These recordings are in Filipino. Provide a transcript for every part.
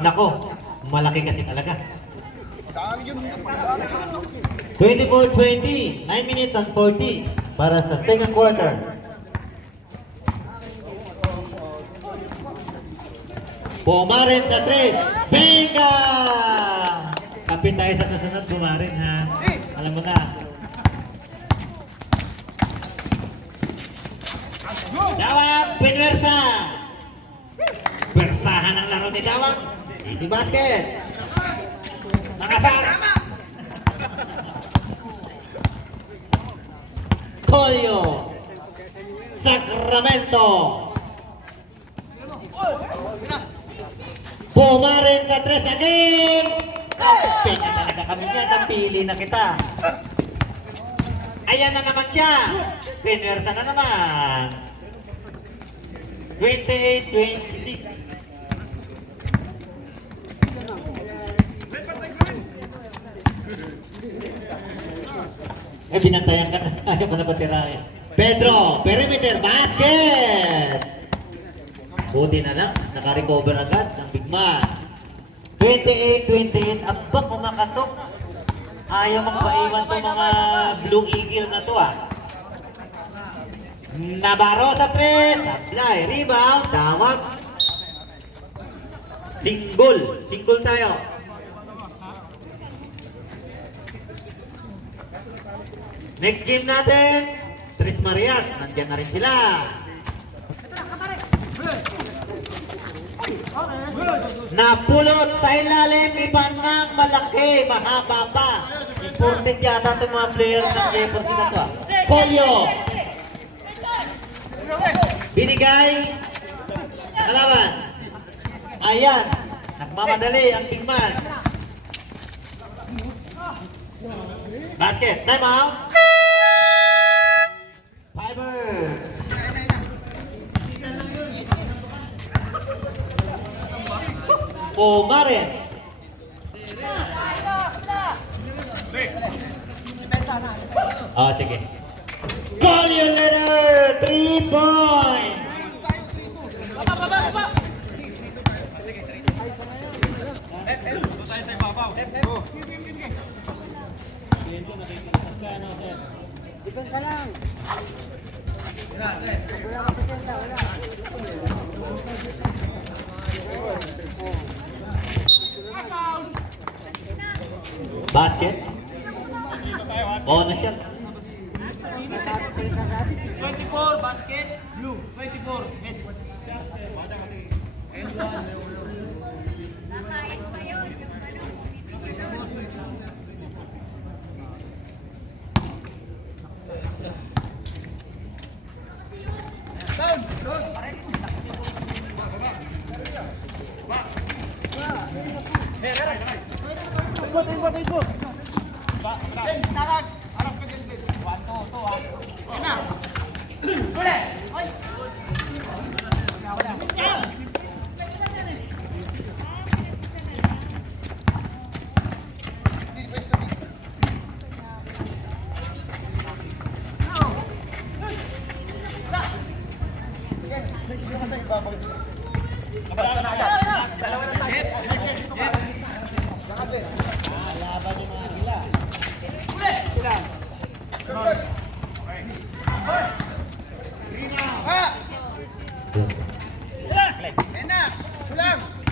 Nako, malaki kasi talaga. 24-20, 9 minutes and 40 para sa second quarter. Bumarin sa 3. Venga! Kapit tayo sa susunod, bumarin ha. Alam mo na. Dawag, Pinwersa! Bersahan ang laro ni Dawag. Easy basket. Nakasara. Colio. Sacramento. Bumarin sa 3 again. Pinga talaga kami niya. Napili na kita. Ayan na naman siya. Pinwersa na naman. 28-26. Binantayan ka na. Ayaw ko na patirahin. Pedro, perimeter, basket! Buti na lang, naka-recover agad ng big man. 28-28, abak kumakatok. Ayaw magpaiwan itong mga Blue Eagle na to ah. Navarro sa 3, supply, rebound, Dawag. Single tayo. Next game natin, Tres Marias, nandiyan na rin sila. Napulot sa ilalim, iba ng malaki, mahaba pa. Important yata itong mga player ng Jefferson na to. Polio. Binigay. Kalaban. Ayan, nagmamadali ang tingman. Basket, time out. Fiber. Bumarin. Oh, sige. Colio letter, 3 points. Depensa lang. Wala ka depensa, wala. Basket. Oh, na siya. 24 basket, blue. 24 head. Nakain pa yun, yung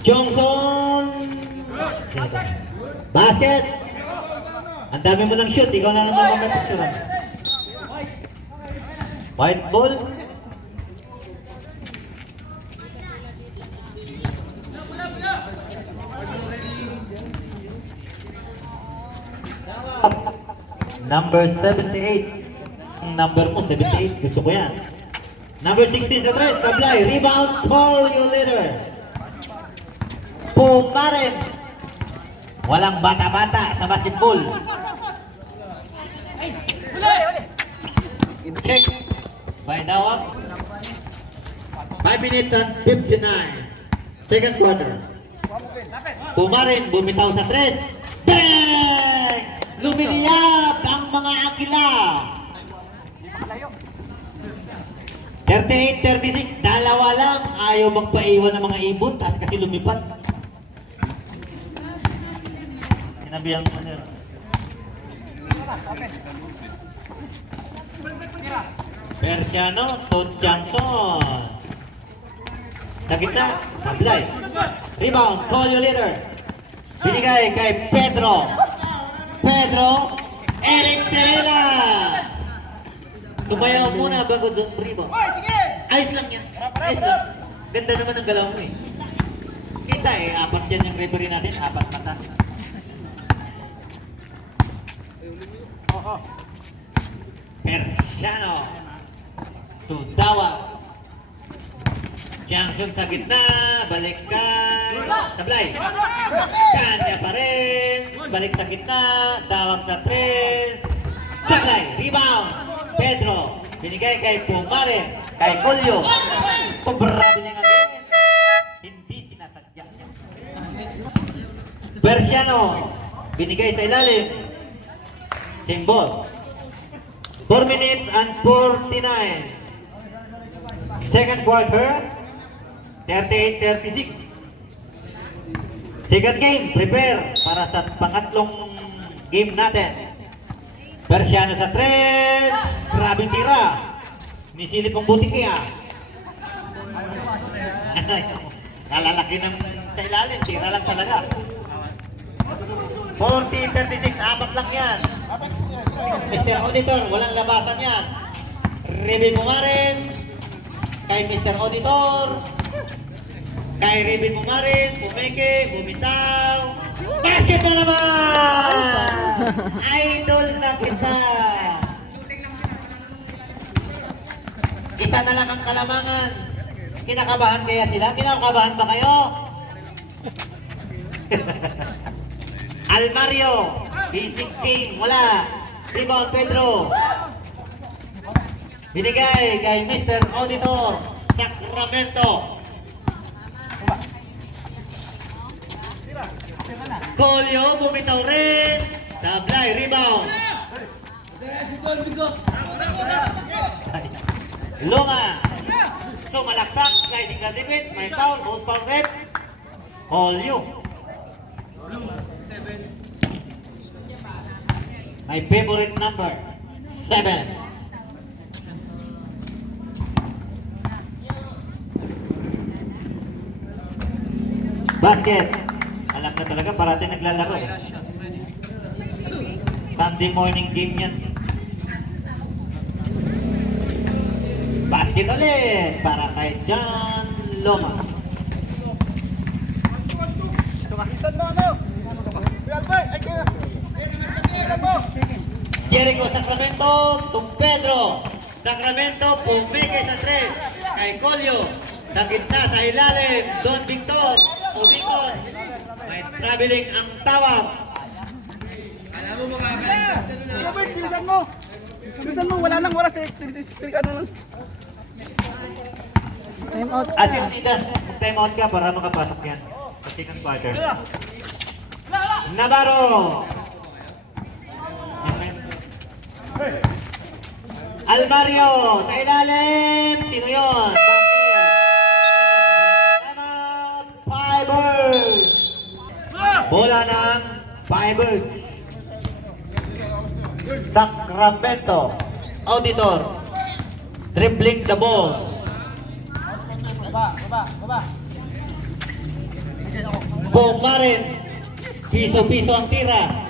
Johnson. Basket. Ang dami mo ng shoot, ikaw na naman magpapicture. White ball. Number 78. Ang number mo, 78. Gusto ko yan. Number 16 sa 3. Supply. Rebound. Call you later. Pumarin. Walang bata-bata sa basketball. Check. By Dawag. 5 minutes and 59. Second quarter. Pumarin, bumitaw sa 3. Bang! Lumiliyap ang mga Agila. 38-36, dalawa lang. Ayaw magpaiwan ng mga ibon, taas kasi lumipat. Sinabihan mo na. Persiano, Todd Johnson. Sa gitna, sablay. Rebound, call your leader. Binigay kay Pedro. Eric Terela. Tumayaw muna bago doon rebound. Ayos lang yan. Ayos lang. Ganda naman ang galaw mo eh. Kita eh, 4 yan yung referee natin, 4 mata. Persiano. Tudawa. Johnson sa gitna, balikan, sablay. Kanya pa rin, balik sa gitna, dawag sa 3. Sablay, rebound. Pedro, binigay kay Pumarin, kay Colio. Pabarabiling again. Hindi sinasadya niya. Persiano, binigay sa ilalim. Symbol. 4 minutes and 49. Second quarter, 38-36. Second game, prepare para sa pangatlong game natin. Persiano sa 3. Grabing tira. Nisilip ang butiki ah. Nalalaki ng sa ilalim, tira lang talaga. 40-36, 4 lang yan. Mr. Auditor, walang labasan yan. Revin Pumarin. Kay Mr. Auditor. Kay Revin Pumarin. Pumeke, bumitaw. Basket na naman! Idol na kita! Isa na lang ang kalamangan. Kinakabahan kaya sila? Kinakabahan ba kayo? Almario, B16, wala. Rebound Pedro. Binigay kay Mr. Auditor, Sacramento. Colio, bumitaw rin. Sablay, rebound. Lunga. So, malaksak, sliding the limit, may foul, both foul rep. Colio. My favorite number, 7. Basket. Alam na talaga, parati naglalaro eh. Sunday morning game yan. Basket ulit para kay John Loma. Jericho Sacramento to Pedro. Sacramento pumigay sa 3. Kay Colio. Sa gitna, sa ilalim. Don Victor. Ubikon. May traveling ang tawag. Alam mo mga kaligtas na nun. Robert, bilisan mo! Bilisan mo, wala nang oras. Tirik ano lang. Time out At na. yung Idas, time out ka para makapasok yan. Sa second quarter. Navarro. Almario, sa ilalim. Sino yun? Time out. Fibers. Bola ng Fibers. Sacramento. Auditor. Dribbling the ball. Pumarin. Piso-piso ang tira.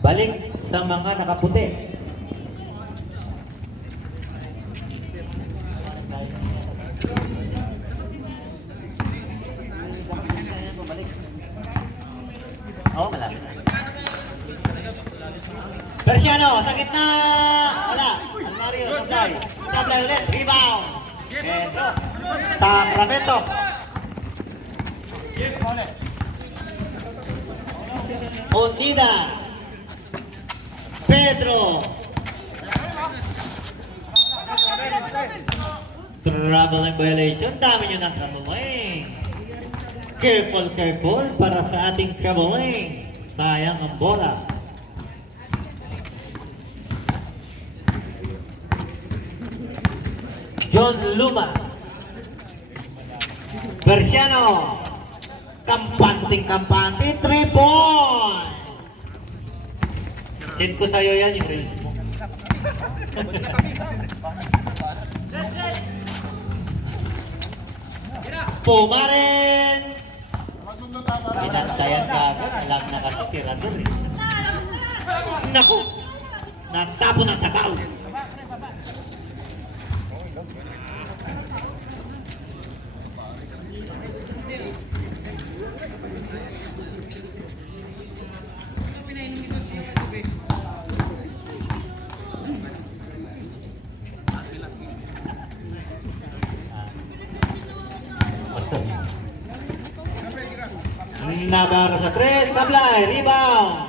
Balik sa mga nakaputi. Oo, malapit. Persiano, sa gitna. Wala. Almario, sablay. Sablay ulit. Rebound. Pedro. Sacramento. Ondina. Pedro. Traveling violation. Dami nyo ng traveling. Careful, careful para sa ating traveling. Sayang ang bola. John Luma. Bersiano. Kampante, 3 points. Send ko sa'yo yan yung reels mo. Pumarin. Pinantayan ka agad. Alam na kasi tirador eh. Naku. Natapo na sa baul. Navarro sa 3, tablay, rebound.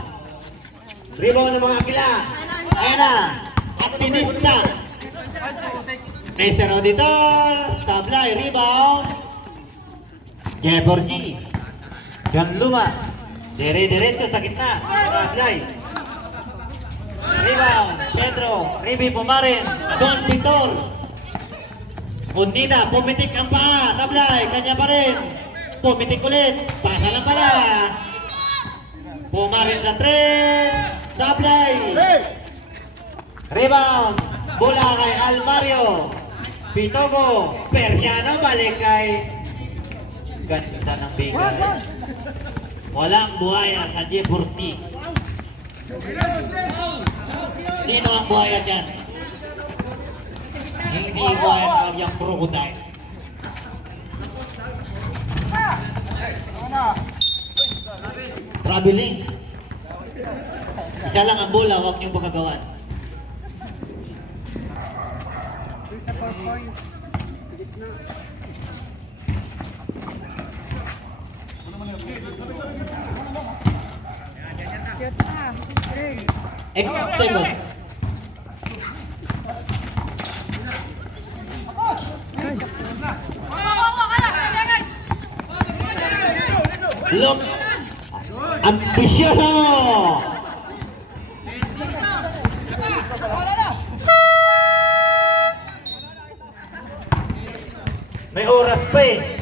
Rebound ng mga Aquila. Ayan na, Optimista. Mr. Auditor, tablay, rebound. Jeborgi. John Luma. Diretso sa gitna. Tablay. Rebound, Pedro. Ribi Pumarin. Don Victor. Undina, pumitik ang paa. Tablay, kanya pa rin. Pumitik ulit. Pasa lang pala. Pumarin sa 3. Sablay. Rebound. Bola kay Almario. Pitogo. Persiano balik kay... Ganda ng bigay. Walang buhaya sa Jeborsi. Sino ang buhaya dyan? Hindi buhaya ng crocodile. Traveling. Isa lang ang bola, huwag niyong pagkagawan. Sa 4 points. Extended. Look. Ambisyoso. May oras pa eh.